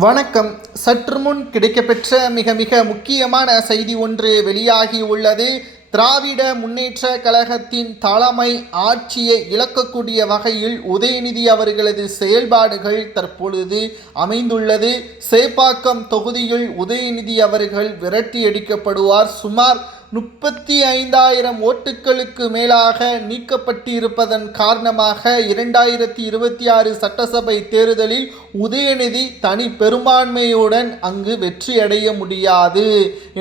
வணக்கம். சற்று முன் கிடைக்கப்பெற்ற மிக மிக முக்கியமான செய்தி ஒன்று வெளியாகி உள்ளது. திராவிட முன்னேற்ற கழகத்தின் தலைமை ஆட்சியை இழக்கக்கூடிய வகையில் உதயநிதி அவர்களது செயல்பாடுகள் தற்பொழுது அமைந்துள்ளது. சேப்பாக்கம் தொகுதியில் உதயநிதி அவர்கள் விரட்டியடிக்கப்படுவார். சுமார் 35,000 ஓட்டுகளுக்கு மேலாக நீக்கப்பட்டிருப்பதன் காரணமாக 2026 சட்டசபை தேர்தலில் உதயநிதி தனி பெரும்பான்மையுடன் அங்கு வெற்றியடைய முடியாது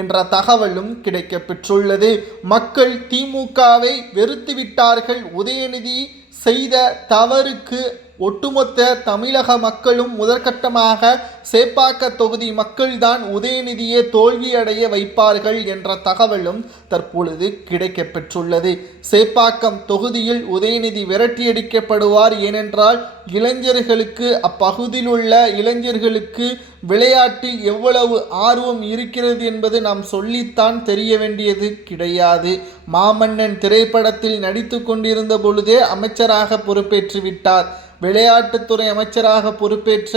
என்ற தகவலும் கிடைக்கப்பெற்றுள்ளது. மக்கள் திமுகவை வெறுத்துவிட்டார்கள். உதயநிதி செய்த தவறுக்கு ஒட்டுமொத்த தமிழக மக்களும் முதற்கட்டமாக சேப்பாக்க தொகுதி மக்கள்தான் உதயநிதியை தோல்வியடைய வைப்பார்கள் என்ற தகவலும் தற்பொழுது கிடைக்கப்பெற்றுள்ளது. சேப்பாக்கம் தொகுதியில் உதயநிதி விரட்டியடிக்கப்படுவார். ஏனென்றால் இளைஞர்களுக்கு, அப்பகுதியில் உள்ள இளைஞர்களுக்கு விளையாட்டில் எவ்வளவு ஆர்வம் இருக்கிறது என்பது நாம் சொல்லித்தான் தெரிய வேண்டியது கிடையாது. மாமன்னன் திரைப்படத்தில் நடித்து கொண்டிருந்த பொழுதே அமைச்சராக பொறுப்பேற்றுவிட்டார். விளையாட்டுத்துறை அமைச்சராக பொறுப்பேற்ற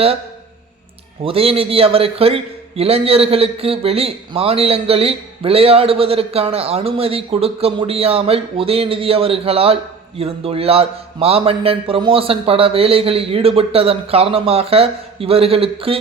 உதயநிதி அவர்கள் இளைஞர்களுக்கு வெளி மாநிலங்களில் விளையாடுவதற்கான அனுமதி கொடுக்க முடியாமல் உதயநிதி அவர்களால் இருந்துள்ளார். மாமன்னன் ப்ரமோஷன் பட வேலைகளில் ஈடுபட்டதன் காரணமாக இவர்களுக்கு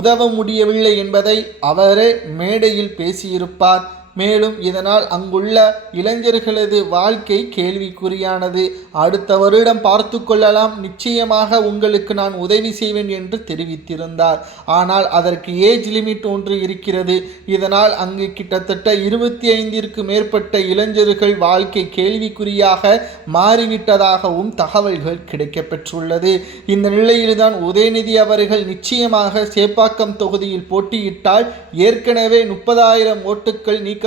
உதவ முடியவில்லை என்பதை அவரே மேடையில் பேசியிருப்பார். மேலும் இதனால் அங்குள்ள இளைஞர்களது வாழ்க்கை கேள்விக்குறியானது. அடுத்த வருடம் பார்த்து கொள்ளலாம், நிச்சயமாக உங்களுக்கு நான் உதவி செய்வேன் என்று தெரிவித்திருந்தார். ஆனால் அதற்கு ஏஜ் லிமிட் ஒன்று இருக்கிறது. இதனால் அங்கு கிட்டத்தட்ட 25ற்கு மேற்பட்ட இளைஞர்கள் வாழ்க்கை கேள்விக்குறியாக மாறிவிட்டதாகவும் தகவல்கள் கிடைக்கப்பெற்றுள்ளது. இந்த நிலையில்தான் உதயநிதி அவர்கள் நிச்சயமாக சேப்பாக்கம் தொகுதியில் போட்டியிட்டால் ஏற்கனவே 30,000 ஓட்டுக்கள் நீக்கப்பட்டுள்ளது.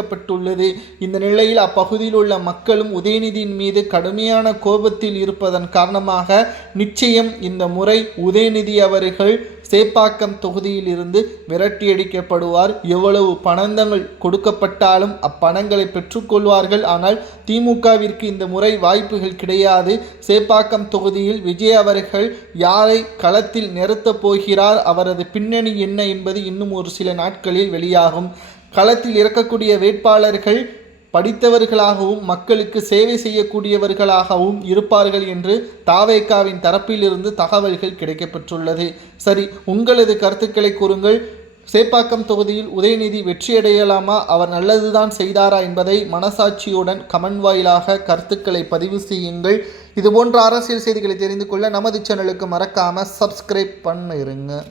இந்த நிலையில் அப்பகுதியில் உள்ள மக்களும் உதயநிதியின் மீது கடுமையான கோபத்தில் இருப்பதன் காரணமாக நிச்சயம் இந்த முறை உதயநிதி அவர்கள் சேப்பாக்கம் தொகுதியில் இருந்து விரட்டியடிக்கப்படுவார். எவ்வளவு பணங்கள் கொடுக்கப்பட்டாலும் அப்பணங்களை பெற்றுக்கொள்வார்கள். ஆனால் திமுகவிற்கு இந்த முறை வாய்ப்புகள் கிடையாது. சேப்பாக்கம் தொகுதியில் விஜய் அவர்கள் யாரை களத்தில் நிறுத்தப் போகிறார், அவரது பின்னணி என்ன என்பது இன்னும் ஒரு சில நாட்களில் வெளியாகும். களத்தில் இறக்கக்கூடிய வேட்பாளர்கள் படித்தவர்களாகவும் மக்களுக்கு சேவை செய்யக்கூடியவர்களாகவும் இருப்பார்கள் என்று தாவேகாவின் தரப்பிலிருந்து தகவல்கள் கிடைக்கப்பெற்றுள்ளது. சரி, உங்களது கருத்துக்களை கூறுங்கள். சேப்பாக்கம் தொகுதியில் உதயநிதி வெற்றியடையலாமா, அவர் நல்லதுதான் செய்தாரா என்பதை மனசாட்சியுடன் கமெண்ட் வாயிலாக கருத்துக்களை பதிவு செய்யுங்கள். இதுபோன்ற அரசியல் செய்திகளை தெரிந்து கொள்ள நமது சேனலுக்கு மறக்காமல் சப்ஸ்கிரைப் பண்ணிருங்க.